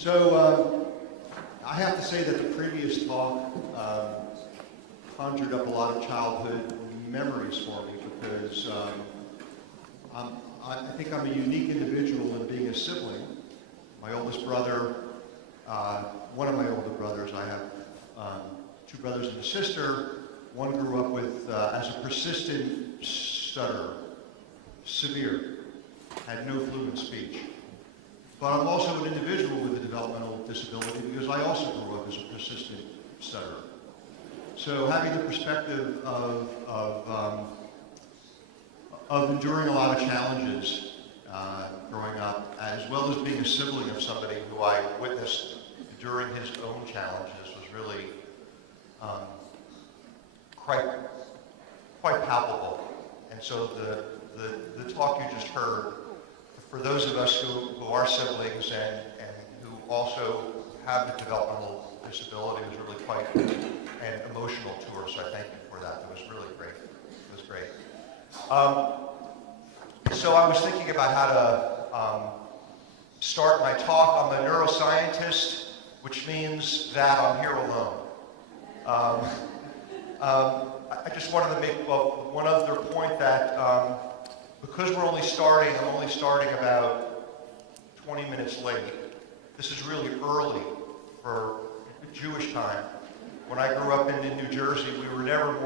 So I have to say that the previous talk conjured up a lot of childhood memories for me because I think I'm a unique individual in being a sibling. My oldest brother, one of my older brothers, I have two brothers and a sister. One grew up with as a persistent stutterer, severe, had no fluent speech. But I'm also an individual with a developmental disability because I also grew up as a persistent stutterer. So having the perspective of enduring a lot of challenges growing up, as well as being a sibling of somebody who I witnessed during his own challenges, was really quite palpable. And so the talk you just heard, for those of us who are siblings and who also have the developmental disability, was really quite an emotional tour, so I thank you for that. It was really great. It was great. So I was thinking about how to start my talk. I'm a neuroscientist, which means that I'm here alone. I just wanted to make one other point that because I'm only starting about 20 minutes late. This is really early for Jewish time. When I grew up in New Jersey, we were never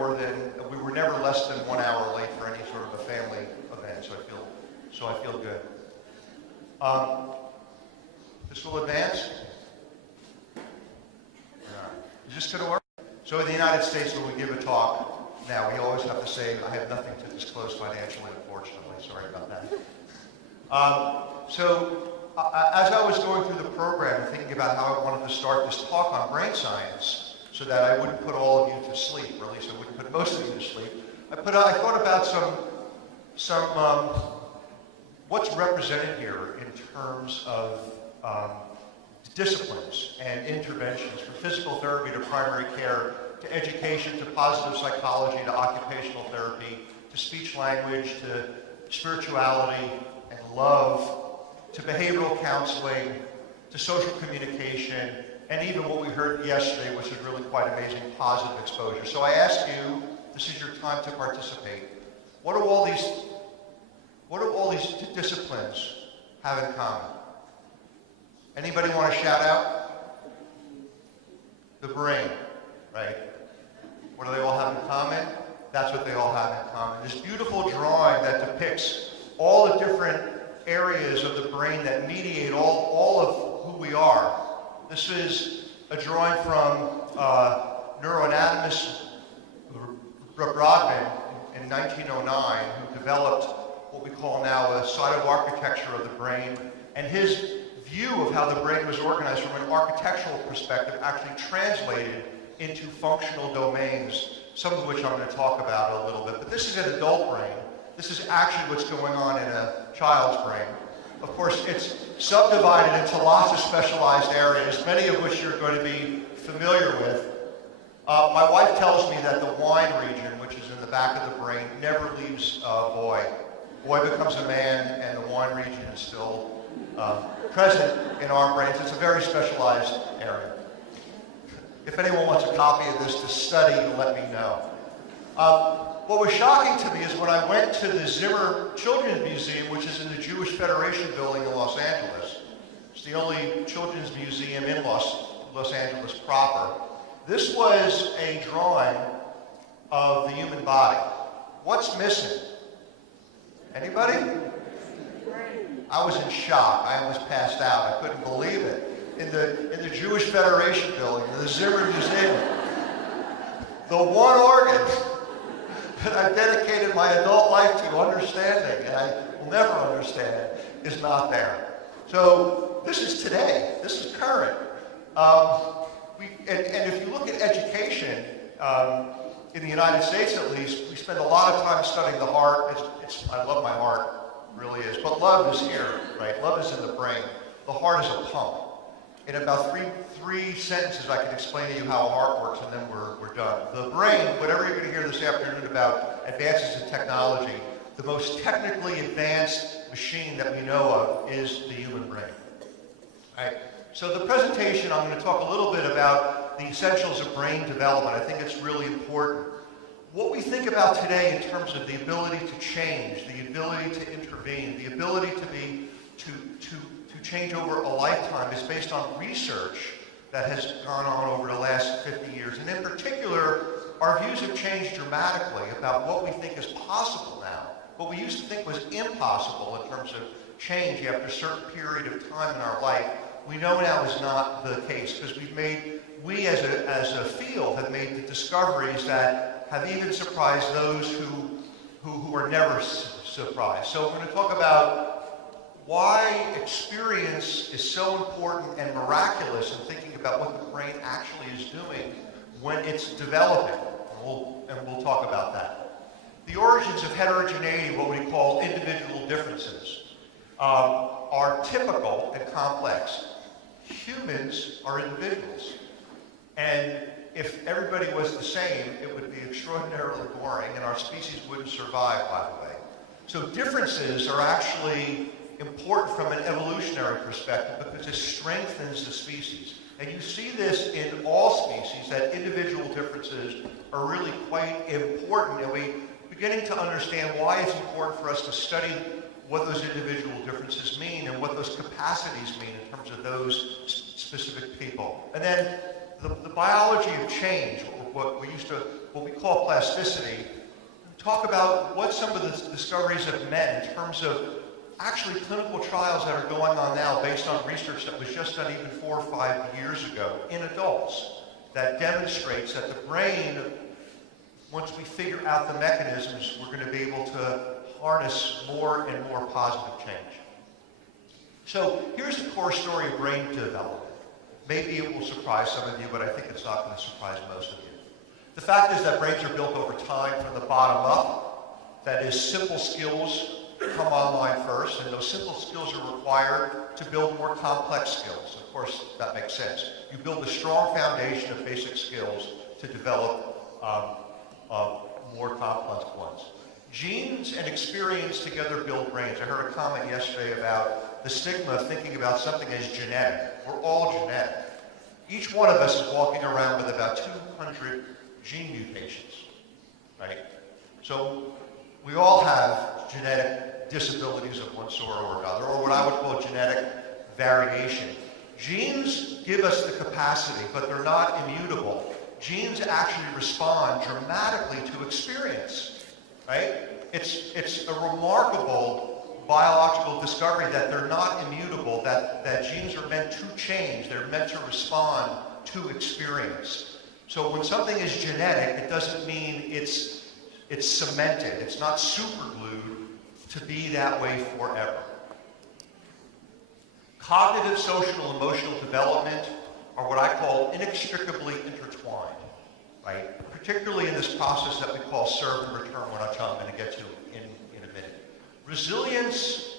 less than 1 hour late for any sort of a family event. So I feel good. This will advance. Is this going to work? So in the United States, when we give a talk, now we always have to say, I have nothing to disclose financially, unfortunately. Sorry about that. As I was going through the program and thinking about how I wanted to start this talk on brain science, so that I wouldn't put all of you to sleep, or at least I wouldn't put most of you to sleep, I thought about some what's represented here in terms of disciplines and interventions, from physical therapy to primary care, to education, to positive psychology, to occupational therapy, to speech language, to spirituality and love, to behavioral counseling, to social communication, and even what we heard yesterday, which was really quite amazing, positive exposure. So I ask you, this is your time to participate. What do all these disciplines have in common? Anybody want to shout out? The brain, right? What do they all have in common? That's what they all have in common. This beautiful drawing that depicts all the different areas of the brain that mediate all of who we are. This is a drawing from neuroanatomist Rubin in 1909, who developed what we call now a cytoarchitecture of the brain, and his view of how the brain was organized from an architectural perspective actually translated into functional domains, some of which I'm going to talk about a little bit. But this is an adult brain. This is actually what's going on in a child's brain. Of course, it's subdivided into lots of specialized areas, many of which you're going to be familiar with. My wife tells me that the wine region, which is in the back of the brain, never leaves boy. Boy becomes a man, and the wine region is still present in our brains. It's a very specialized area. If anyone wants a copy of this to study, let me know. What was shocking to me is when I went to the Zimmer Children's Museum, which is in the Jewish Federation building in Los Angeles. It's the only children's museum in Los Angeles proper. This was a drawing of the human body. What's missing? Anybody? I was in shock. I almost passed out. I couldn't believe it. In the Jewish Federation building, in the Zimmer Museum, the one organ that I've dedicated my adult life to understanding, and I will never understand, is not there. So this is today. This is current. And if you look at education, in the United States at least, we spend a lot of time studying the heart. I love my heart, really is. But love is here, right? Love is in the brain. The heart is a pump. In about three sentences, I can explain to you how a heart works, and then we're done. The brain, whatever you're going to hear this afternoon about advances in technology, the most technically advanced machine that we know of is the human brain. Right? So the presentation, I'm going to talk a little bit about the essentials of brain development. I think it's really important. What we think about today in terms of the ability to change, the ability to intervene, the ability to change over a lifetime is based on research that has gone on over the last 50 years. And in particular, our views have changed dramatically about what we think is possible now. What we used to think was impossible in terms of change after a certain period of time in our life, we know now is not the case, because we as a field have made the discoveries that have even surprised those who are never surprised. So we're going to talk about why experience is so important and miraculous in thinking about what the brain actually is doing when it's developing. And we'll talk about that. The origins of heterogeneity, what we call individual differences, are typical and complex. Humans are individuals. And if everybody was the same, it would be extraordinarily boring, and our species wouldn't survive, by the way. So differences are actually important from an evolutionary perspective because it strengthens the species. And you see this in all species, that individual differences are really quite important, and we're beginning to understand why it's important for us to study what those individual differences mean and what those capacities mean in terms of those specific people. And then the biology of change, what we call plasticity, talk about what some of the discoveries have meant in terms of actually clinical trials that are going on now based on research that was just done even 4 or 5 years ago in adults that demonstrates that the brain, once we figure out the mechanisms, we're going to be able to harness more and more positive change. So here's the core story of brain development. Maybe it will surprise some of you, but I think it's not going to surprise most of you. The fact is that brains are built over time from the bottom up. That is, simple skills come online first, and those simple skills are required to build more complex skills. Of course, that makes sense. You build a strong foundation of basic skills to develop more complex ones. Genes and experience together build brains. I heard a comment yesterday about the stigma of thinking about something as genetic. We're all genetic. Each one of us is walking around with about 200 gene mutations, right? So we all have genetic disabilities of one sort or another, or what I would call genetic variation. Genes give us the capacity, but they're not immutable. Genes actually respond dramatically to experience, right? It's a remarkable biological discovery that they're not immutable, that genes are meant to change. They're meant to respond to experience. So when something is genetic, it doesn't mean it's cemented. It's not superglued to be that way forever. Cognitive, social, and emotional development are what I call inextricably intertwined, right? Particularly in this process that we call serve and return, which I'm going to get to in a minute. Resilience,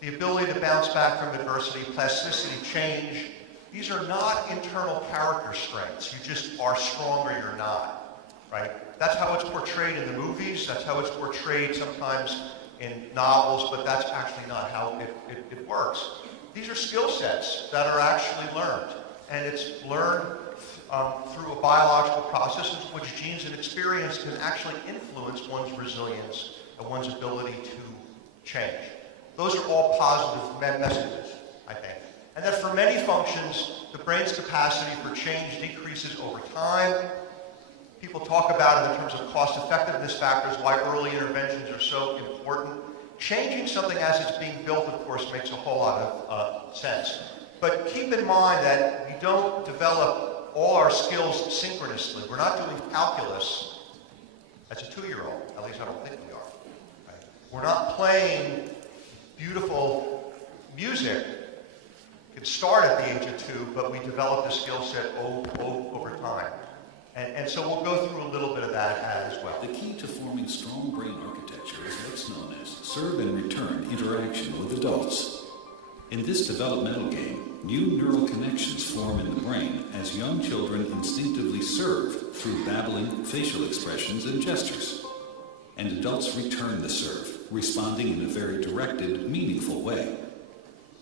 the ability to bounce back from adversity, plasticity, change, these are not internal character strengths. You just are strong or you're not, right? That's how it's portrayed in the movies. That's how it's portrayed sometimes in novels, but that's actually not how it works. These are skill sets that are actually learned, and it's learned through a biological process in which genes and experience can actually influence one's resilience and one's ability to change. Those are all positive messages, I think. And that for many functions, the brain's capacity for change decreases over time. People talk about it in terms of cost-effectiveness factors, why early interventions are so important. Changing something as it's being built, of course, makes a whole lot of sense. But keep in mind that we don't develop all our skills synchronously. We're not doing calculus as a 2-year-old. At least I don't think we are. Right? We're not playing beautiful music. It can start at the age of 2, but we develop the skill set over time. And so we'll go through a little bit of that as well. The key to forming strong brain architecture is what's known as serve and return interaction with adults. In this developmental game, new neural connections form in the brain as young children instinctively serve through babbling, facial expressions, and gestures. And adults return the serve, responding in a very directed, meaningful way.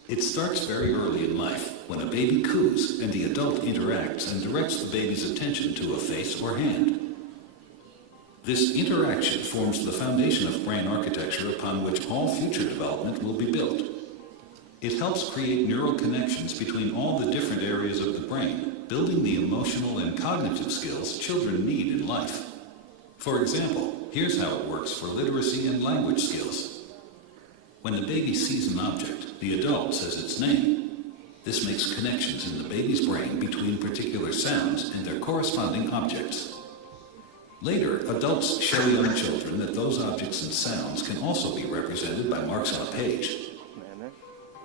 It starts very early in life, when a baby coos and the adult interacts and directs the baby's attention to a face or hand. This interaction forms the foundation of brain architecture upon which all future development will be built. It helps create neural connections between all the different areas of the brain, building the emotional and cognitive skills children need in life. For example, here's how it works for literacy and language skills. When the baby sees an object, the adult says its name. This makes connections in the baby's brain between particular sounds and their corresponding objects. Later, adults show young children that those objects and sounds can also be represented by marks on a page.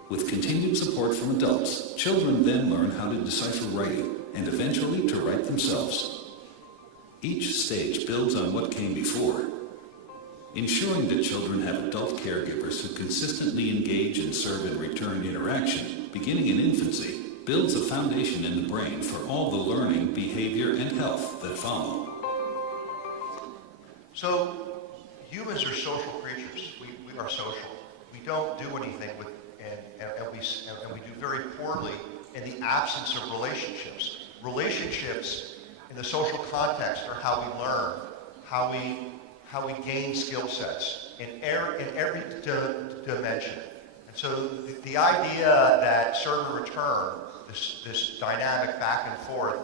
With continued support from adults, children then learn how to decipher writing and eventually to write themselves. Each stage builds on what came before. Ensuring that children have adult caregivers who consistently engage and serve and return interaction, beginning in infancy, builds a foundation in the brain for all the learning, behavior, and health that follow. So, humans are social creatures. We are social. We don't do anything with, and we do very poorly in the absence of relationships. Relationships in the social context are how we learn, how we gain skill sets in every dimension. And so the idea that serve and return, this dynamic back and forth,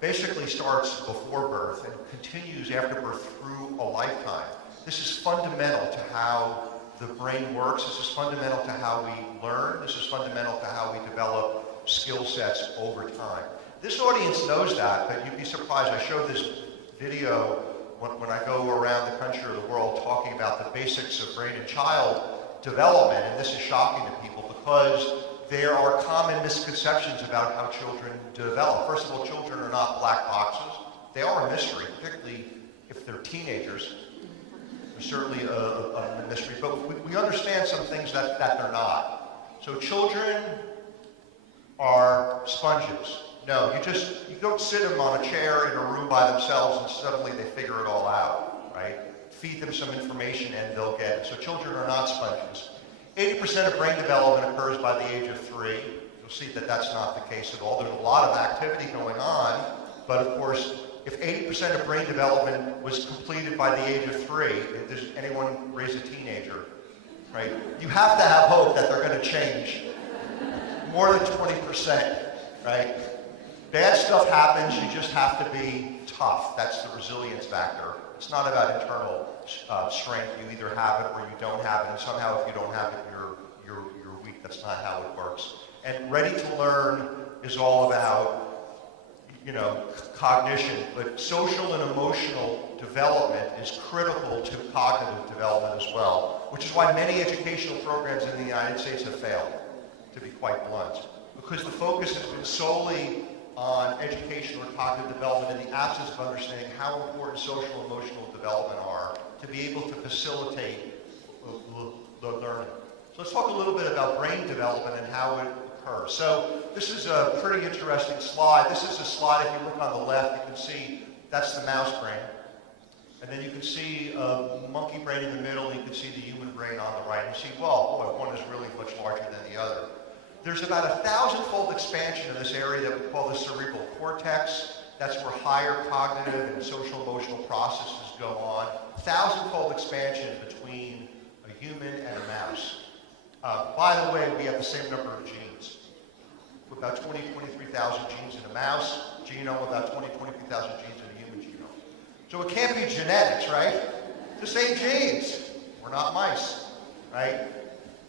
basically starts before birth and continues after birth through a lifetime. This is fundamental to how the brain works. This is fundamental to how we learn. This is fundamental to how we develop skill sets over time. This audience knows that, but you'd be surprised. I showed this video when I go around the country or the world talking about the basics of brain and child development, and this is shocking to people because there are common misconceptions about how children develop. First of all, children are not black boxes. They are a mystery, particularly if they're teenagers. There's certainly a mystery, but we understand some things that they're not. So children are sponges. No, you don't sit them on a chair in a room by themselves and suddenly they figure it all out, right? Feed them some information and they'll get it. So children are not sponges. 80% of brain development occurs by the age of 3. You'll see that that's not the case at all. There's a lot of activity going on, but of course, if 80% of brain development was completed by the age of 3, if there's anyone raise a teenager, right? You have to have hope that they're going to change. More than 20%, right? Bad stuff happens, you just have to be tough. That's the resilience factor. It's not about internal strength. You either have it or you don't have it, and somehow if you don't have it, you're weak. That's not how it works. And ready to learn is all about, cognition, but social and emotional development is critical to cognitive development as well, which is why many educational programs in the United States have failed, to be quite blunt, because the focus has been solely on education or cognitive development in the absence of understanding how important social and emotional development are to be able to facilitate the learning. So let's talk a little bit about brain development and how it occurs. So this is a pretty interesting slide. This is a slide, if you look on the left, you can see that's the mouse brain. And then you can see a monkey brain in the middle, and you can see the human brain on the right. And you see, well, boy, one is really much larger than the other. There's about a 1,000-fold expansion in this area that we call the cerebral cortex. That's where higher cognitive and social emotional processes go on. 1,000-fold expansion between a human and a mouse. By the way, we have the same number of genes. About 23,000 genes in a mouse genome, about 23,000 genes in a human genome. So it can't be genetics, right? The same genes. We're not mice, right?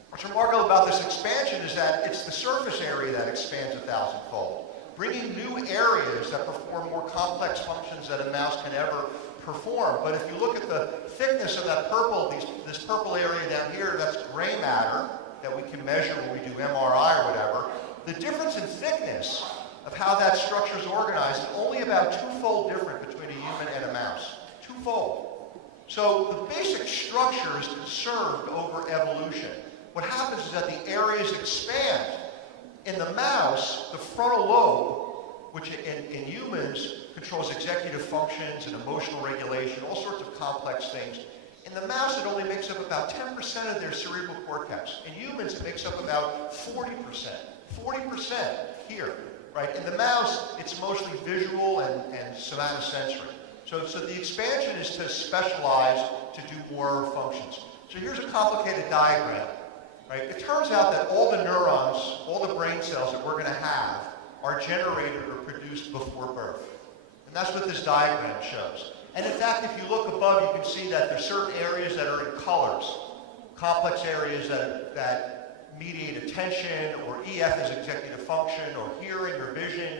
What's remarkable about this expansion is that it's the surface area that expands 1,000-fold, bringing new areas that perform more complex functions that a mouse can ever perform. But if you look at the thickness of that purple, this purple area down here, that's gray matter that we can measure when we do MRI or whatever. The difference in thickness of how that structure is organized is only about 2-fold different between a human and a mouse. 2-fold. So the basic structure is conserved over evolution. What happens is that the areas expand. In the mouse, the frontal lobe, which in humans controls executive functions and emotional regulation, all sorts of complex things. In In the mouse, it only makes up about 10% of their cerebral cortex. In humans, it makes up about 40%. 40% here, right? In the mouse, it's mostly visual and somatosensory. So the expansion is to specialize to do more functions. So here's a complicated diagram, right? It turns out that all the neurons, all the brain cells that we're going to have are generated or produced before birth. And that's what this diagram shows. And in fact, if you look above, you can see that there's certain areas that are in colors, complex areas that mediate attention, or EF is executive function, or hearing, or vision.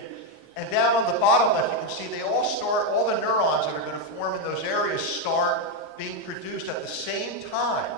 And down on the bottom left, you can see they all start, all the neurons that are going to form in those areas start being produced at the same time,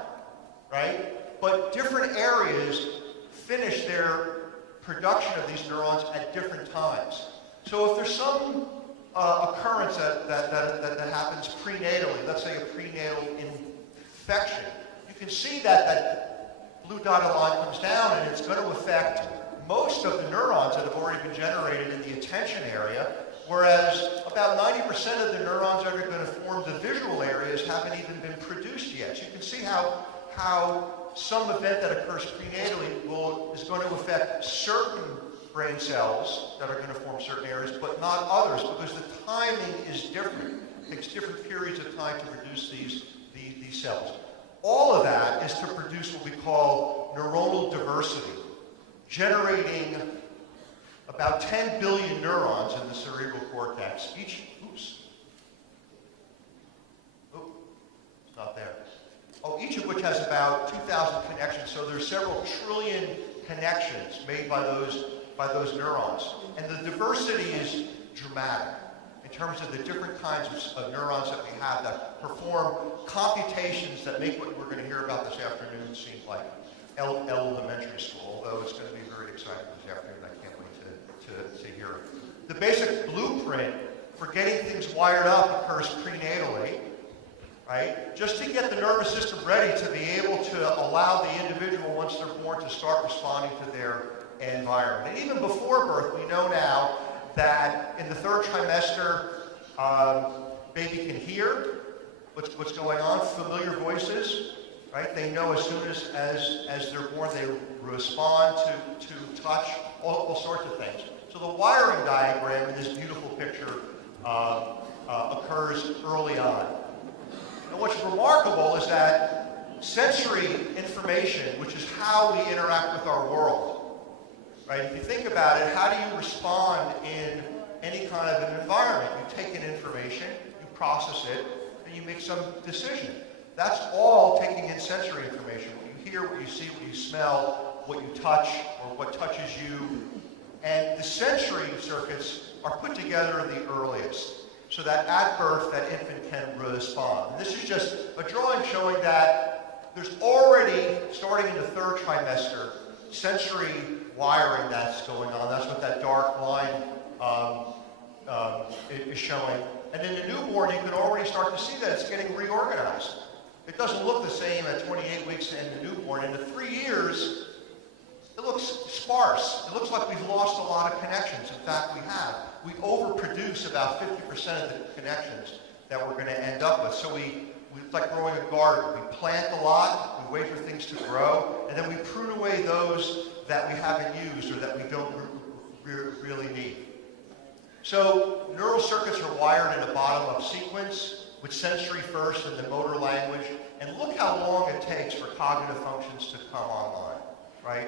right? But different areas finish their production of these neurons at different times. So if there's some occurrence that happens prenatally, let's say a prenatal infection, you can see that blue dotted line comes down and it's going to affect most of the neurons that have already been generated in the attention area, whereas about 90% of the neurons that are going to form the visual areas haven't even been produced yet. So you can see how some event that occurs prenatally is going to affect certain brain cells that are going to form certain areas, but not others, because the timing is different. It takes different periods of time to produce these cells. All of that is to produce what we call neuronal diversity, generating about 10 billion neurons in the cerebral cortex. It's not there. Each of which has about 2,000 connections. So there's several trillion connections made by those neurons. And the diversity is dramatic in terms of the different kinds of neurons that we have that perform computations that make what we're going to hear about this afternoon seem like elementary school, although it's going to be very exciting this afternoon. I can't wait to hear it. The basic blueprint for getting things wired up occurs prenatally, right? Just to get the nervous system ready to be able to allow the individual, once they're born, to start responding to their environment. And even before birth, we know now that in the third trimester, baby can hear what's going on, familiar voices, right? They know as soon as they're born, they respond to touch, all sorts of things. So the wiring diagram in this beautiful picture occurs early on. And what's remarkable is that sensory information, which is how we interact with our world, right? If you think about it, how do you respond in any kind of an environment? You take in information, you process it, and you make some decision. That's all taking in sensory information. What you hear, what you see, what you smell, what you touch, or what touches you. And the sensory circuits are put together in the earliest, so that at birth, that infant can respond. And this is just a drawing showing that there's already, starting in the third trimester, sensory wiring that's going on. That's what that dark line is showing. And in the newborn, you can already start to see that it's getting reorganized. It doesn't look the same at 28 weeks in the newborn. In the 3 years, it looks sparse. It looks like we've lost a lot of connections. In fact, we have. We overproduce about 50% of the connections that we're going to end up with. So it's like growing a garden. We plant a lot, we wait for things to grow, and then we prune away those that we haven't used or that we don't really need. So neural circuits are wired in a bottom-up sequence, with sensory first and then motor language. And look how long it takes for cognitive functions to come online, right?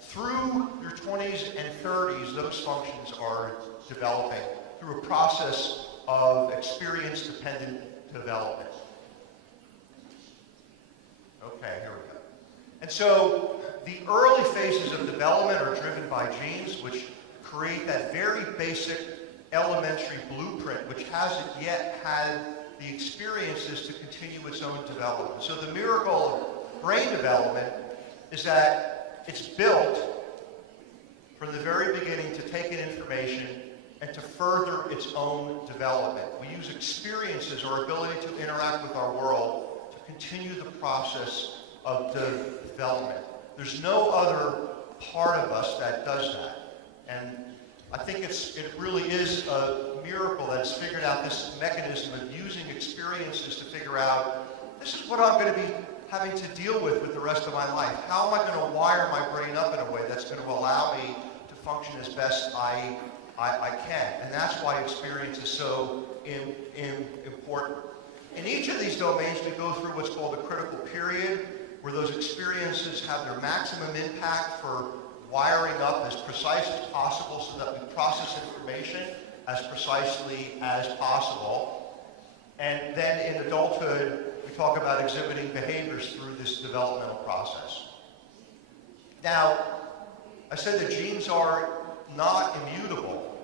Through your 20s and 30s, those functions are developing through a process of experience-dependent development. Okay, here we go. And so the early phases of development are driven by genes, which create that very basic elementary blueprint, which hasn't yet had the experiences to continue its own development. So the miracle of brain development is that it's built from the very beginning to take in information and to further its own development. We use experiences, our ability to interact with our world, to continue the process of development. There's no other part of us that does that. And I think it really is a miracle that it's figured out this mechanism of using experiences to figure out this is what I'm going to be having to deal with the rest of my life. How am I going to wire my brain up in a way that's going to allow me to function as best I can? And that's why experience is so important. In each of these domains, we go through what's called a critical period, where those experiences have their maximum impact for wiring up as precise as possible so that we process information as precisely as possible. And then in adulthood, we talk about exhibiting behaviors through this developmental process. Now, I said that genes are not immutable.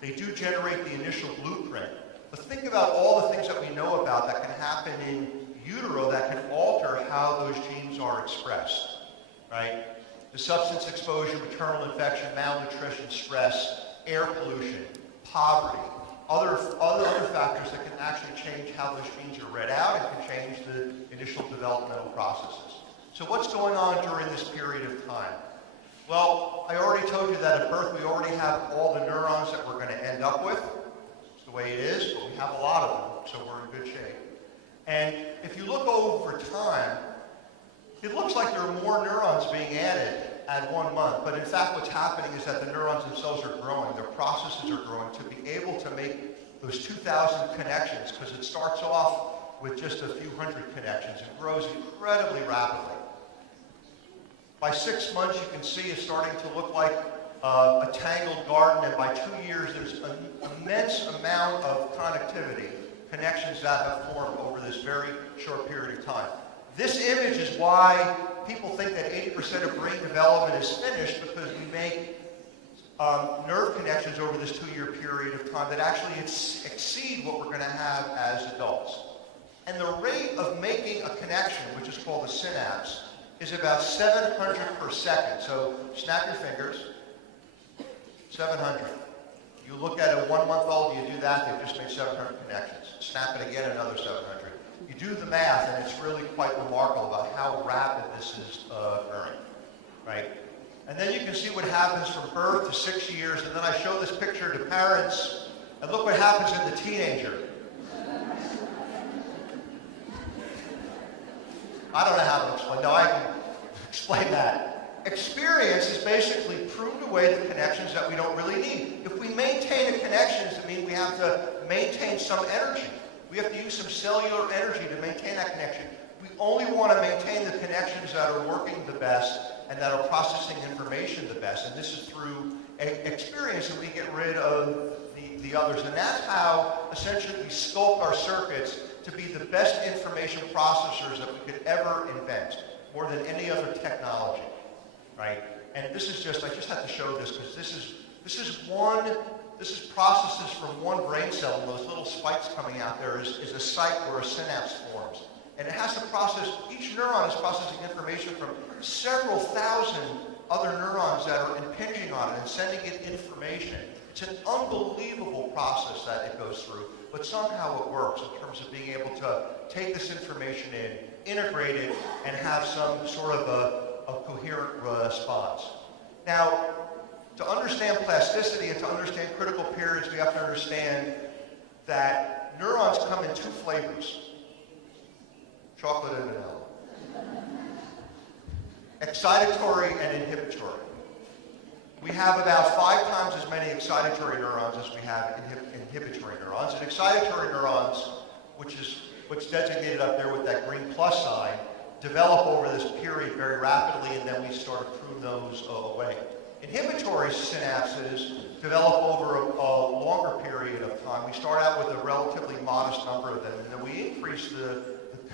They do generate the initial blueprint. But think about all the things that we know about that can happen in utero that can alter how those genes are expressed, right? The substance exposure, maternal infection, malnutrition, stress, air pollution, poverty, other factors that can actually change how those genes are read out and can change the initial developmental processes. So what's going on during this period of time? Well, I already told you that at birth we already have all the neurons that we're going to end up with. It's the way it is, but we have a lot of them, so we're in good shape. And if you look over time, it looks like there are more neurons being added at 1 month, but in fact what's happening is that the neurons themselves are growing, their processes are growing to be able to make those 2,000 connections, because it starts off with just a few hundred connections. It grows incredibly rapidly. By 6 months, you can see it's starting to look like a tangled garden, and by 2 years, there's an immense amount of connectivity, connections that have formed over this very short period of time. This image is why people think that 80% of brain development is finished, because we make nerve connections over this 2-year period of time that actually exceed what we're going to have as adults. And the rate of making a connection, which is called a synapse, is about 700 per second. So snap your fingers, 700. You look at a 1-month-old, you do that, they've just made 700 connections. Snap it again, another 700. You do the math, and it's really quite remarkable about how rapid this is occurring, right? And then you can see what happens from birth to 6 years, and then I show this picture to parents, and look what happens in the teenager. I don't know how to explain. No, I can explain that. Experience is basically pruned away the connections that we don't really need. If we maintain the connections, it means we have to maintain some energy. We have to use some cellular energy to maintain that connection. We only want to maintain the connections that are working the best and that are processing information the best. And this is through experience that we get rid of the others. And that's how essentially we sculpt our circuits to be the best information processors that we could ever invent, more than any other technology, right? And this is just, I just have to show this because this is processes from one brain cell, and those little spikes coming out there is a site where a synapse forms. And it has to process, each neuron is processing information from several thousand other neurons that are impinging on it and sending it information. It's an unbelievable process that it goes through, but somehow it works in terms of being able to take this information in, integrate it, and have some sort of a coherent response. Now, to understand plasticity and to understand critical periods, we have to understand that neurons come in 2 flavors, chocolate and vanilla. Excitatory and inhibitory. We have about 5 times as many excitatory neurons as we have inhibitory neurons. And excitatory neurons, which is what's designated up there with that green plus sign, develop over this period very rapidly, and then we start to prune those away. Inhibitory synapses develop over a longer period of time. We start out with a relatively modest number of them, and then we increase the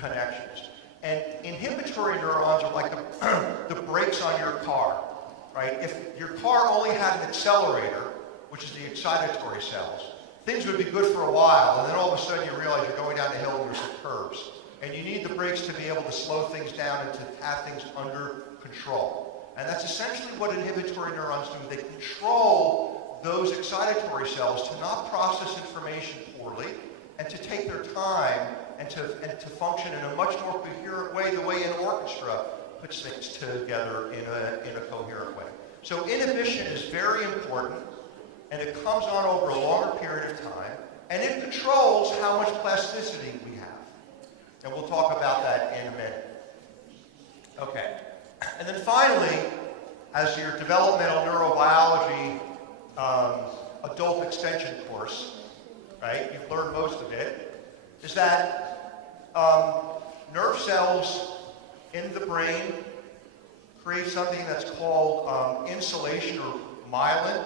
connections. And inhibitory neurons are like the brakes on your car, right? If your car only had an accelerator, which is the excitatory cells, things would be good for a while, and then all of a sudden you realize you're going down the hill and there's some curves. And you need the brakes to be able to slow things down and to have things under control. And that's essentially what inhibitory neurons do. They control those excitatory cells to not process information poorly and to take their time and to function in a much more coherent way, the way an orchestra puts things together in a coherent way. So inhibition is very important, and it comes on over a longer period of time, and it controls how much plasticity we have. And we'll talk about that in a minute. Okay. And then finally, as your developmental neurobiology adult extension course, right, you've learned most of it, is that nerve cells in the brain create something that's called insulation or myelin.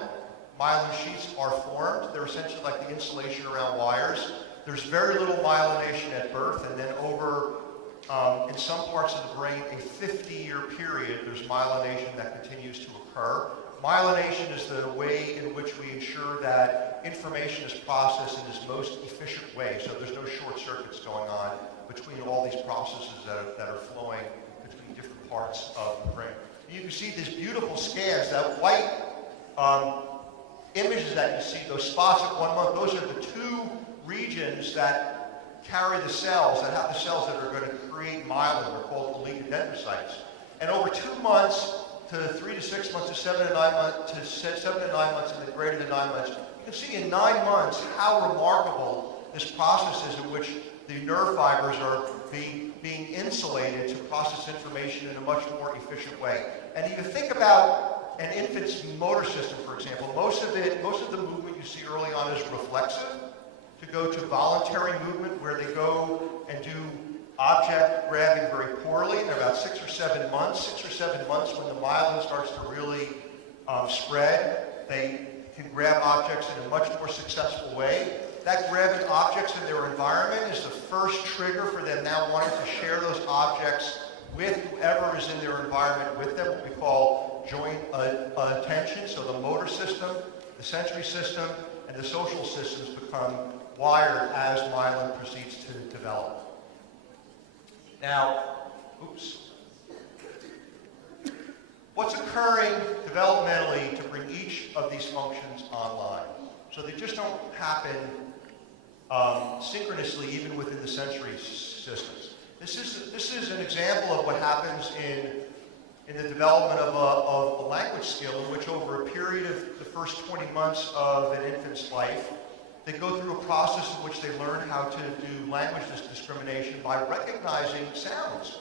Myelin sheets are formed. They're essentially like the insulation around wires. There's very little myelination at birth, and then over, in some parts of the brain, a 50-year period, there's myelination that continues to occur. Myelination is the way in which we ensure that information is processed in its most efficient way, so there's no short circuits going on between all these processes that are flowing between different parts of the brain. And you can see these beautiful scans, that white images that you see, those spots at 1 month, those are the two regions that carry the cells, that have the cells that are going to create myelin. They're called oligodendrocytes. And over 2 months to 3 to 6 months to 7 to 9 months to 7 to 9 months and then greater than 9 months, you can see in 9 months how remarkable this process is in which the nerve fibers are being insulated to process information in a much more efficient way. And you can think about an infant's motor system, for example. Most of the movement you see early on is reflexive, to go to voluntary movement where they go and do object grabbing very poorly. They're about 6 or 7 months. 6 or 7 months when the myelin starts to really spread, they can grab objects in a much more successful way. That grabbing objects in their environment is the first trigger for them now wanting to share those objects with whoever is in their environment with them, what we call joint attention. So the motor system, the sensory system, and the social systems become wired as myelin proceeds to develop. Now, what's occurring developmentally to bring each of these functions online? So they just don't happen synchronously even within the sensory systems. This is an example of what happens in the development of a language skill in which over a period of the first 20 months of an infant's life, they go through a process in which they learn how to do language discrimination by recognizing sounds.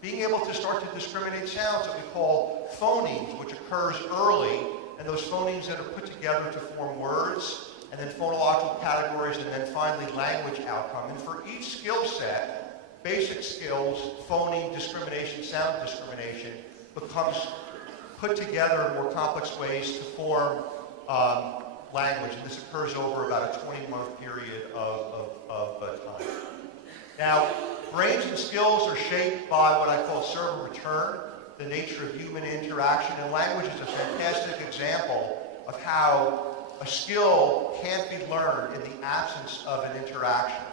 Being able to start to discriminate sounds that we call phonemes, which occurs early, and those phonemes that are put together to form words, and then phonological categories, and then finally language outcome. And for each skill set, basic skills, phoneme discrimination, sound discrimination, becomes put together in more complex ways to form language, and this occurs over about a 20-month period of time. Now, brains and skills are shaped by what I call serve and return, the nature of human interaction, and language is a fantastic example of how a skill can't be learned in the absence of an interaction.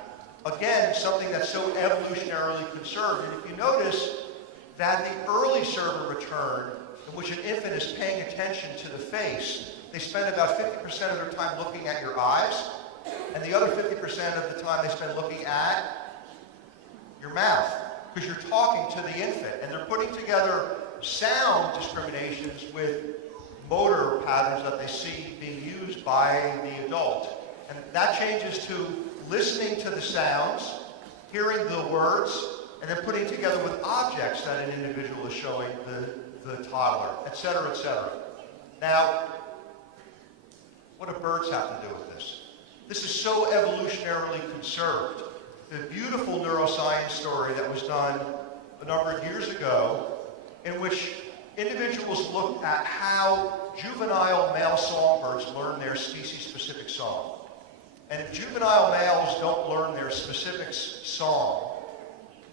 Again, something that's so evolutionarily conserved, and if you notice that the early serve and return, in which an infant is paying attention to the face, they spend about 50% of their time looking at your eyes, and the other 50% of the time they spend looking at your mouth, because you're talking to the infant, and they're putting together sound discriminations with motor patterns that they see being used by the adult. And that changes to listening to the sounds, hearing the words, and then putting together with objects that an individual is showing the toddler, et cetera, et cetera. Now, what do birds have to do with this? This is so evolutionarily conserved. The beautiful neuroscience story that was done a number of years ago, in which individuals looked at how juvenile male songbirds learn their species-specific song. And if juvenile males don't learn their specific song,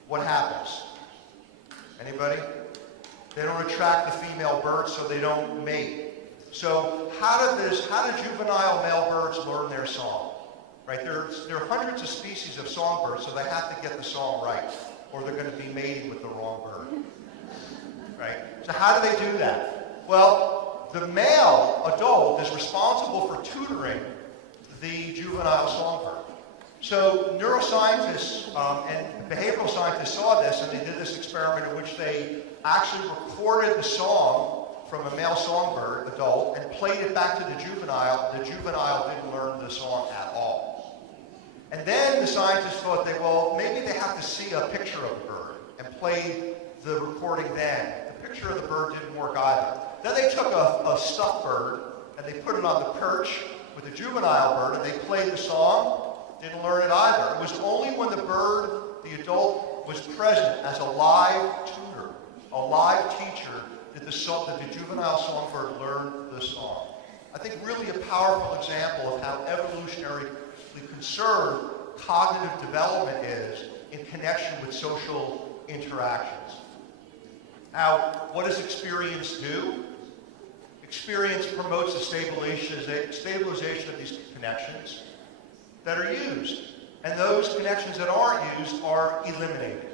what happens? Anybody? They don't attract the female birds, so they don't mate. So how do juvenile male birds learn their song? Right? There are hundreds of species of songbirds, so they have to get the song right, or they're going to be mating with the wrong bird. Right? So how do they do that? Well, the male adult is responsible for tutoring the juvenile songbird. So neuroscientists and behavioral scientists saw this, and they did this experiment in which they actually recorded the song from a male songbird, adult, and played it back to the juvenile. The juvenile didn't learn the song at all. And then the scientists thought maybe they have to see a picture of a bird and play the recording then. The picture of the bird didn't work either. Then they took a stuffed bird and they put it on the perch with a juvenile bird and they played the song. Didn't learn it either. It was only when the bird, the adult, was present as a live tutor, a live teacher, that the juvenile songbird learned the song. I think really a powerful example of how evolutionarily conserved cognitive development is in connection with social interactions. Now, what does experience do? Experience promotes the stabilization of these connections that are used. And those connections that aren't used are eliminated.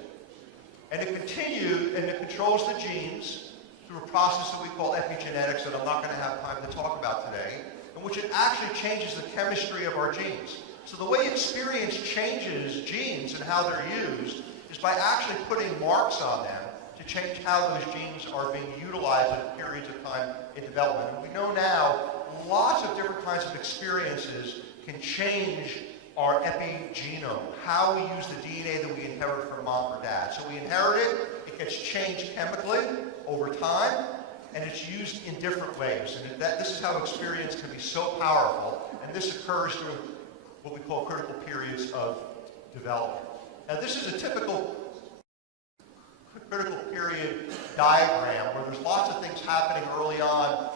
And it continues, and it controls the genes through a process that we call epigenetics that I'm not going to have time to talk about today, in which it actually changes the chemistry of our genes. So the way experience changes genes and how they're used is by actually putting marks on them to change how those genes are being utilized at periods of time in development. And we know now lots of different kinds of experiences can change our epigenome, how we use the DNA that we inherit from mom or dad. So we inherit it, it gets changed chemically over time, and it's used in different ways. And this is how experience can be so powerful, and this occurs during what we call critical periods of development. Now this is a typical critical period diagram where there's lots of things happening early on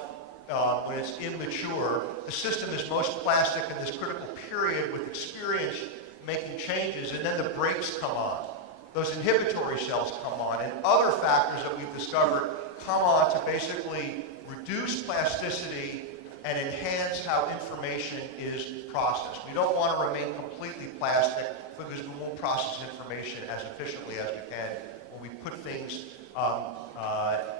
when it's immature. The system is most plastic in this critical period with experience making changes, and then the brakes come on. Those inhibitory cells come on, and other factors that we've discovered come on to basically reduce plasticity and enhance how information is processed. We don't want to remain completely plastic because we won't process information as efficiently as we can when we put things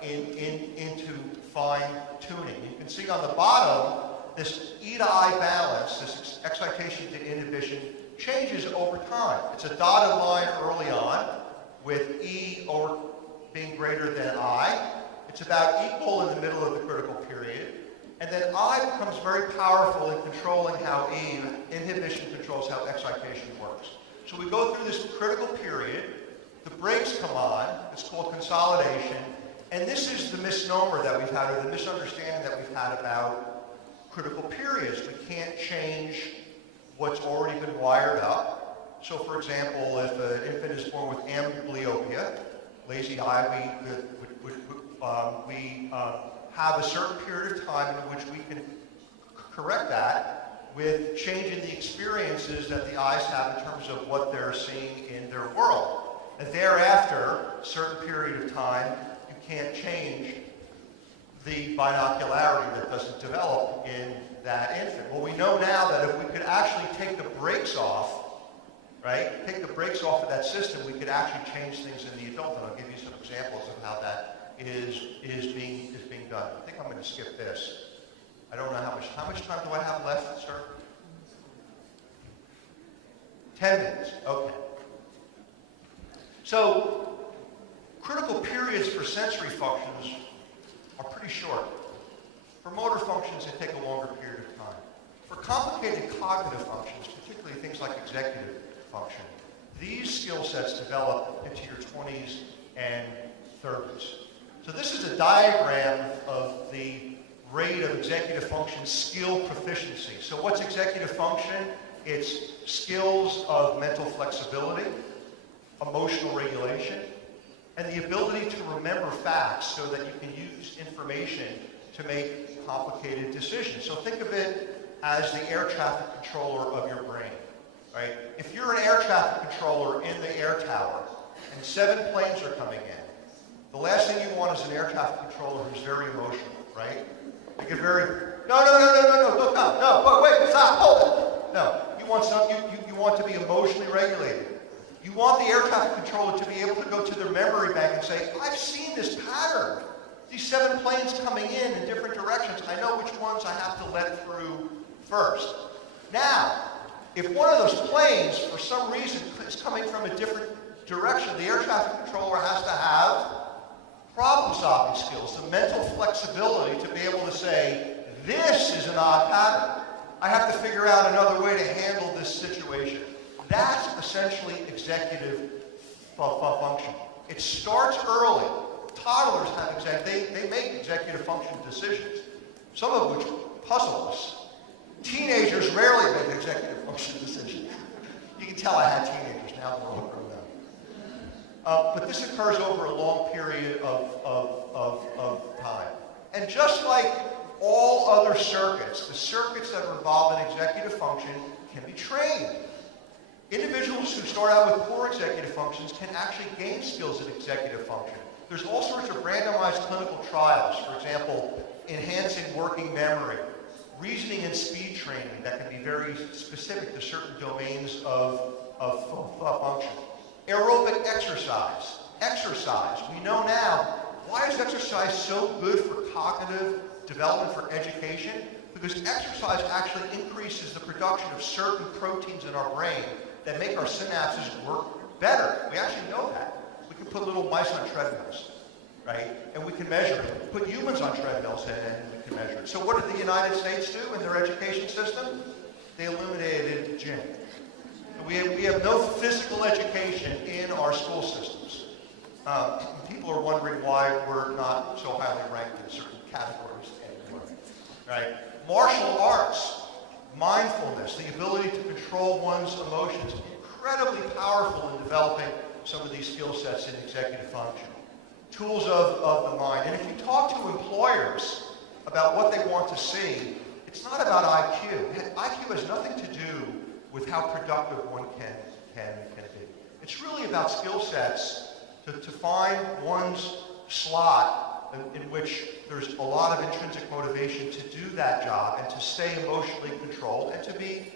into fine tuning. You can see on the bottom, this E to I balance, this excitation to inhibition, changes over time. It's a dotted line early on with E over being greater than I. It's about equal in the middle of the critical period. And then I becomes very powerful in controlling how E, inhibition controls how excitation works. So we go through this critical period, the brakes come on, it's called consolidation, and this is the misnomer that we've had, or the misunderstanding that we've had about critical periods. We can't change what's already been wired up. So for example, if an infant is born with amblyopia, lazy eye, we have a certain period of time in which we can correct that with changing the experiences that the eyes have in terms of what they're seeing in their world. And thereafter, a certain period of time, you can't change the binocularity that doesn't develop in that infant. Well, we know now that if we could actually take the brakes off, right, take the brakes off of that system, we could actually change things in the adult. And I'll give you some examples of how that is being done. I think I'm going to skip this. I don't know how much time do I have left, sir? 10 minutes. Okay. So, critical periods for sensory functions are pretty short. For motor functions, they take a longer period of time. For complicated cognitive functions, particularly things like executive function, these skill sets develop into your 20s and 30s. So this is a diagram of the rate of executive function skill proficiency. So what's executive function? It's skills of mental flexibility, emotional regulation, and the ability to remember facts so that you can use information to make complicated decisions. So think of it as the air traffic controller of your brain, right? If you're an air traffic controller in the air tower and 7 planes are coming in, the last thing you want is an air traffic controller who's very emotional, right? You get very, no, wait, stop, hold it. No, you want to be emotionally regulated. You want the air traffic controller to be able to go to their memory bank and say, I've seen this pattern. These 7 planes coming in different directions. I know which ones I have to let through first. Now, if one of those planes, for some reason, is coming from a different direction, the air traffic controller has to have problem-solving skills, the mental flexibility to be able to say, this is an odd pattern. I have to figure out another way to handle this situation. That's essentially executive function. It starts early. Toddlers have they make executive function decisions, some of which puzzle us. Teenagers rarely make executive function decisions. You can tell I had teenagers, now they're all grown up. But this occurs over a long period of time. And just like all other circuits, the circuits that are involved in executive function can be trained. Individuals who start out with poor executive functions can actually gain skills in executive function. There's all sorts of randomized clinical trials, for example, enhancing working memory, reasoning and speed training that can be very specific to certain domains of function. Aerobic exercise. Exercise. We know now, why is exercise so good for cognitive development, for education? Because exercise actually increases the production of certain proteins in our brain that make our synapses work better. We actually know that. We can put little mice on treadmills, right? And we can measure it. Put humans on treadmills and we can measure it. So what did the United States do in their education system? They eliminated gym. We have no physical education in our school systems. People are wondering why we're not so highly ranked in certain categories anymore, right? Martial arts, mindfulness, the ability to control one's emotions, incredibly powerful in developing some of these skill sets in executive function. Tools of the mind. And if you talk to employers about what they want to see, it's not about IQ. IQ has nothing to do with how productive one can be. It's really about skill sets to find one's slot in which there's a lot of intrinsic motivation to do that job and to stay emotionally controlled and to be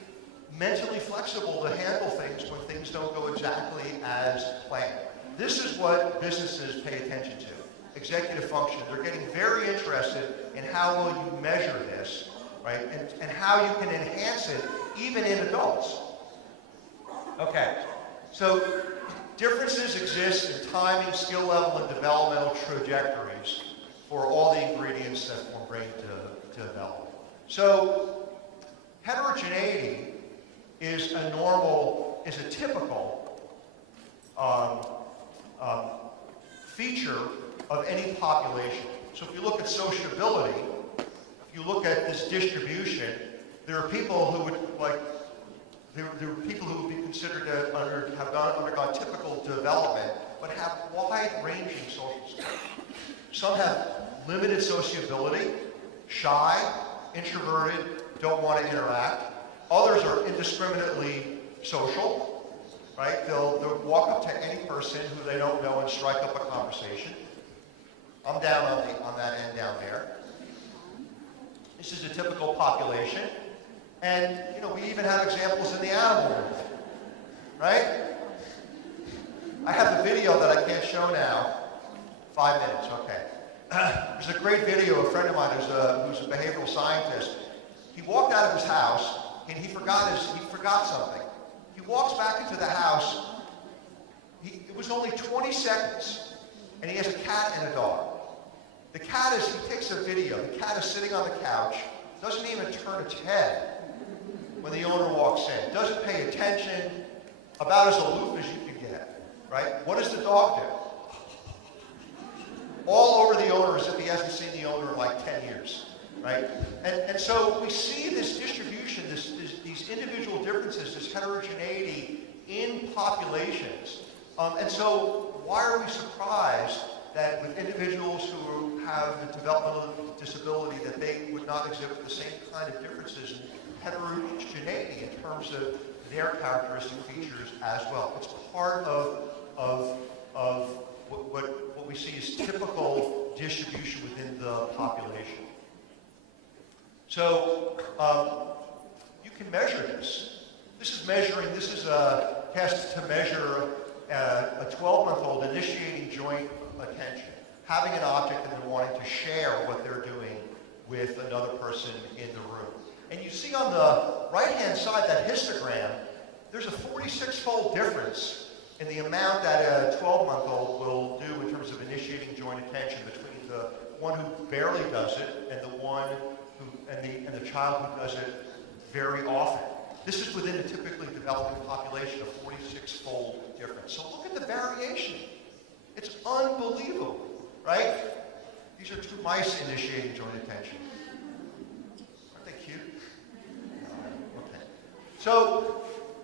mentally flexible to handle things when things don't go exactly as planned. This is what businesses pay attention to. Executive function. They're getting very interested in how will you measure this, right? And how you can enhance it even in adults. Okay, so differences exist in timing, skill level, and developmental trajectories for all the ingredients that form brain development. So heterogeneity is a typical feature of any population. So if you look at sociability, if you look at this distribution, there are people who would there are people who would be considered to have undergone typical development, but have wide-ranging social skills. Some have limited sociability, shy, introverted, don't want to interact. Others are indiscriminately social, right? They'll walk up to any person who they don't know and strike up a conversation. I'm down on that end down there. This is a typical population. And, we even have examples in the animal world, right? I have the video that I can't show now. 5 minutes, okay. There's a great video, a friend of mine who's a behavioral scientist. He walked out of his house and he forgot something. He walks back into the house. It was only 20 seconds, and he has a cat and a dog. The cat he takes a video. The cat is sitting on the couch, doesn't even turn its head when the owner walks in, doesn't pay attention, about as aloof as you can get, right? What does the dog do? All over the owner as if he hasn't seen the owner in like 10 years, right? And so we see this distribution, these individual differences, this heterogeneity in populations. And so why are we surprised that with individuals who have a developmental disability that they would not exhibit the same kind of differences in heterogeneity in terms of their characteristic features as well? It's part of what we see as typical distribution within the population. So you can measure this. This is a test to measure a 12-month-old initiating joint attention, having an object and then wanting to share what they're doing with another person in the room. And you see on the right-hand side, that histogram, there's a 46-fold difference in the amount that a 12-month-old will do in terms of initiating joint attention between the one who barely does it and the one who, and the child who does it very often. This is within a typically developing population of 46-fold difference. So look at the variation. It's unbelievable, right? These are two mice initiating joint attention. Aren't they cute? Okay. So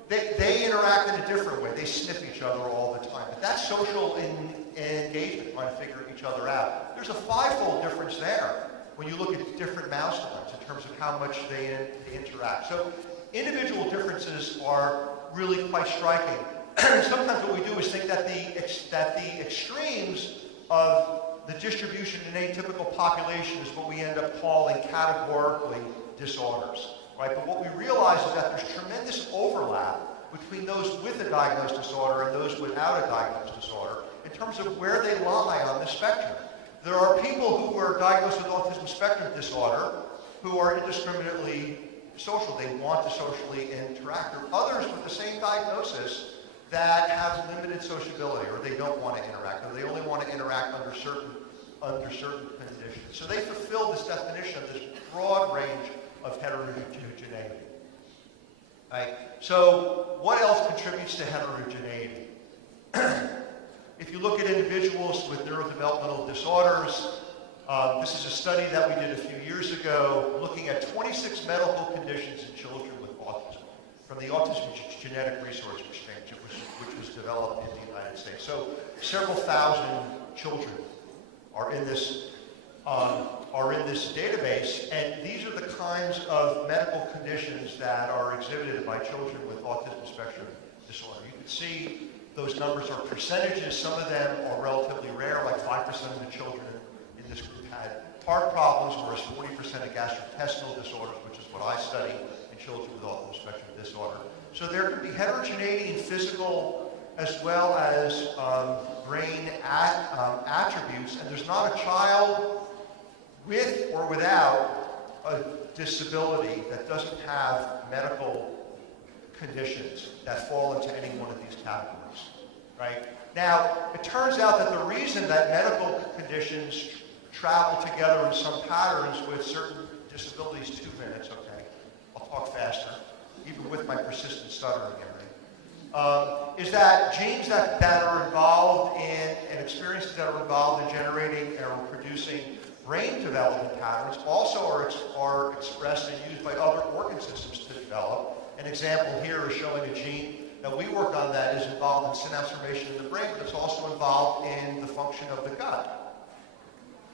they interact in a different way. They sniff each other all the time. But that's social engagement, trying to figure each other out. There's a 5-fold difference there when you look at different mouse lines in terms of how much they interact. So individual differences are really quite striking. Sometimes what we do is think that the extremes of the distribution in a typical population is what we end up calling categorically disorders, right? But what we realize is that there's tremendous overlap between those with a diagnosed disorder and those without a diagnosed disorder in terms of where they lie on the spectrum. There are people who are diagnosed with autism spectrum disorder who are indiscriminately social. They want to socially interact. There are others with the same diagnosis that have limited sociability, or they don't want to interact, or they only want to interact under certain conditions. So they fulfill this definition of this broad range of heterogeneity. Right? So what else contributes to heterogeneity? If you look at individuals with neurodevelopmental disorders, this is a study that we did a few years ago looking at 26 medical conditions in children with autism from the Autism Genetic Resource Exchange, which was developed in the United States. So several thousand children are in this database, and these are the kinds of medical conditions that are exhibited by children with autism spectrum disorder. You can see those numbers are percentages. Some of them are relatively rare, like 5% of the children in this group had heart problems, whereas 40% of gastrointestinal disorders, which is what I study in children with autism spectrum disorder. So there can be heterogeneity in physical as well as brain attributes, and there's not a child with or without a disability that doesn't have medical conditions that fall into any one of these categories, right? Now, it turns out that the reason that medical conditions travel together in some patterns with certain disabilities, 2 minutes, okay, I'll talk faster, even with my persistent stuttering here, is that genes that are involved in, and experiences that are involved in generating or producing brain development patterns also are expressed and used by other organ systems to develop. An example here is showing a gene that we worked on that is involved in synapse formation in the brain, but it's also involved in the function of the gut,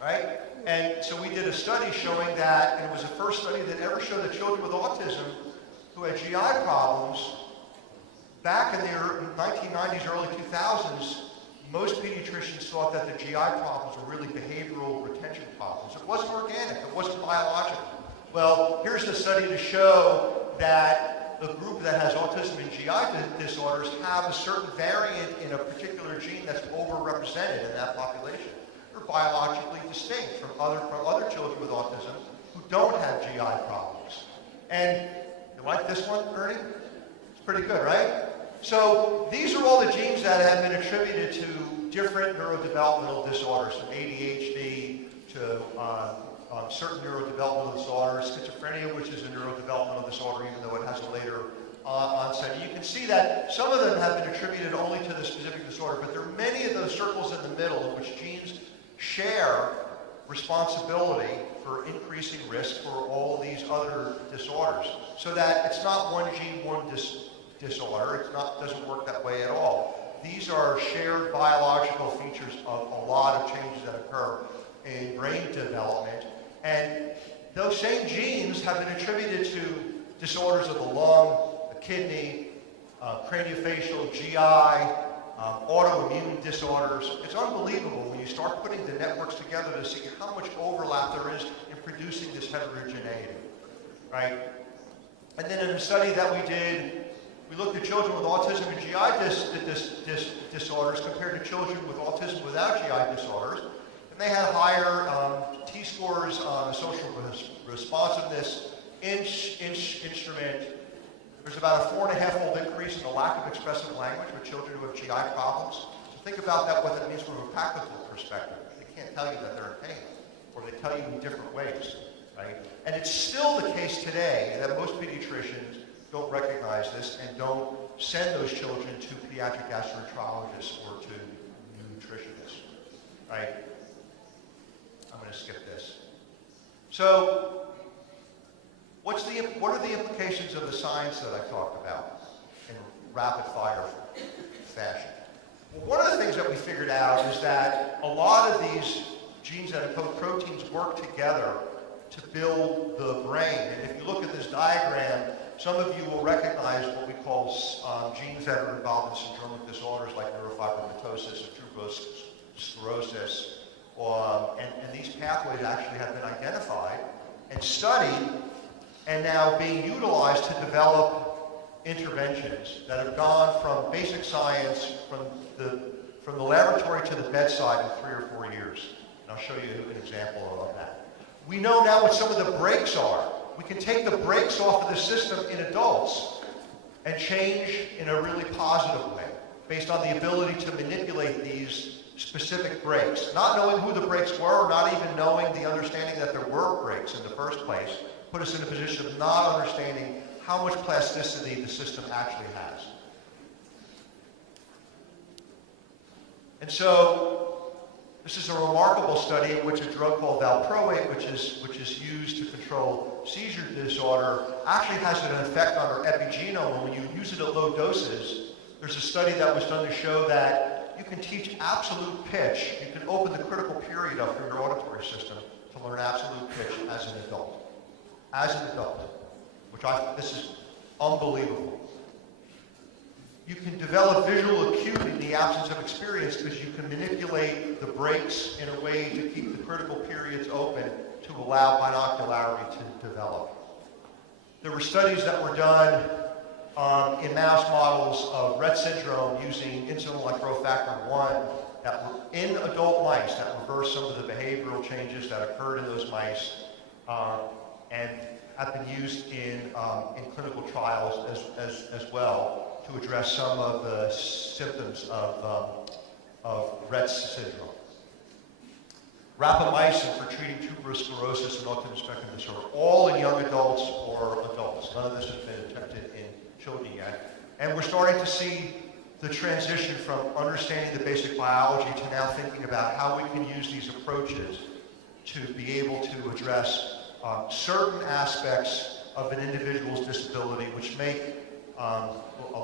right? And so we did a study showing that, and it was the first study that ever showed that children with autism who had GI problems, back in the 1990s, early 2000s, most pediatricians thought that the GI problems were really behavioral retention problems. It wasn't organic, it wasn't biological. Well, here's a study to show that the group that has autism and GI disorders have a certain variant in a particular gene that's overrepresented in that population. They're biologically distinct from other children with autism who don't have GI problems. And you like this one, Ernie? It's pretty good, right? So these are all the genes that have been attributed to different neurodevelopmental disorders, from ADHD to certain neurodevelopmental disorders, schizophrenia, which is a neurodevelopmental disorder, even though it has a later onset. And you can see that some of them have been attributed only to the specific disorder, but there are many of those circles in the middle in which genes share responsibility for increasing risk for all these other disorders, so that it's not one gene, one disorder. It doesn't work that way at all. These are shared biological features of a lot of changes that occur in brain development. And those same genes have been attributed to disorders of the lung, the kidney, craniofacial, GI, autoimmune disorders. It's unbelievable when you start putting the networks together to see how much overlap there is in producing this heterogeneity, right? And then in a study that we did, we looked at children with autism and GI disorders compared to children with autism without GI disorders. And they had higher T-scores on social responsiveness instrument. There's about a 4.5-fold increase in the lack of expressive language with children who have GI problems. So think about that, what that means from a practical perspective. They can't tell you that they're in pain, or they tell you in different ways, right? And it's still the case today that most pediatricians don't recognize this and don't send those children to pediatric gastroenterologists or to nutritionists, right? I'm going to skip this. So, what are the implications of the science that I talked about in rapid fire fashion? Well, one of the things that we figured out is that a lot of these genes that encode proteins work together to build the brain. And if you look at this diagram, some of you will recognize what we call genes that are involved in syndromic disorders like neurofibromatosis or tuberous sclerosis. And these pathways actually have been identified and studied and now being utilized to develop interventions that have gone from basic science from the laboratory to the bedside in 3 or 4 years. And I'll show you an example of that. We know now what some of the brakes are. We can take the brakes off of the system in adults and change in a really positive way based on the ability to manipulate these specific brakes. Not knowing who the brakes were, or not even knowing the understanding that there were brakes in the first place, put us in a position of not understanding how much plasticity the system actually has. And so, this is a remarkable study in which a drug called valproate, which is used to control seizure disorder, actually has an effect on our epigenome. And when you use it at low doses, there's a study that was done to show that you can teach absolute pitch. You can open the critical period up for your auditory system to learn absolute pitch as an adult. As an adult, this is unbelievable. You can develop visual acuity in the absence of experience because you can manipulate the brakes in a way to keep the critical periods open to allow binocularity to develop. There were studies that were done in mouse models of Rett syndrome using insulin-like growth factor 1 that were in adult mice that reversed some of the behavioral changes that occurred in those mice and have been used in clinical trials as well to address some of the symptoms of Rett syndrome. Rapamycin for treating tuberous sclerosis and autism spectrum disorder, all in young adults or adults. None of this has been attempted in children yet. And we're starting to see the transition from understanding the basic biology to now thinking about how we can use these approaches to be able to address certain aspects of an individual's disability which make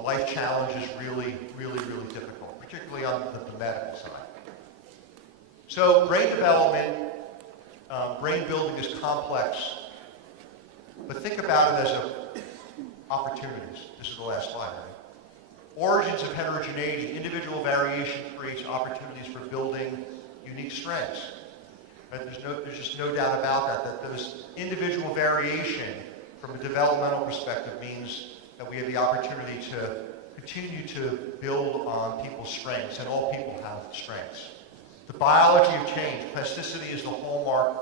life challenges really, really, really difficult, particularly on the medical side. So brain development, brain building is complex, but think about it as opportunities. This is the last slide, right? Origins of heterogeneity, individual variation creates opportunities for building unique strengths. Right? There's just no doubt about that those individual variation from a developmental perspective means that we have the opportunity to continue to build on people's strengths, and all people have strengths. The biology of change, plasticity is the hallmark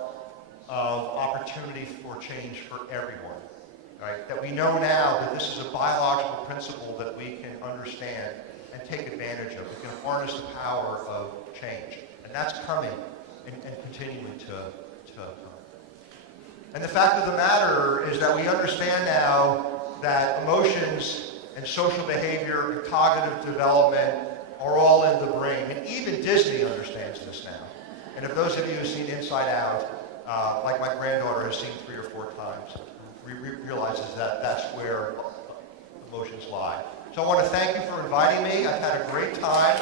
of opportunity for change for everyone. Right? That we know now that this is a biological principle that we can understand and take advantage of. We can harness the power of change. And that's coming and continuing to come. And the fact of the matter is that we understand now that emotions and social behavior and cognitive development are all in the brain. And even Disney understands this now. And if those of you who've seen Inside Out, like my granddaughter has seen 3 or 4 times, realizes that that's where emotions lie. So I want to thank you for inviting me. I've had a great time.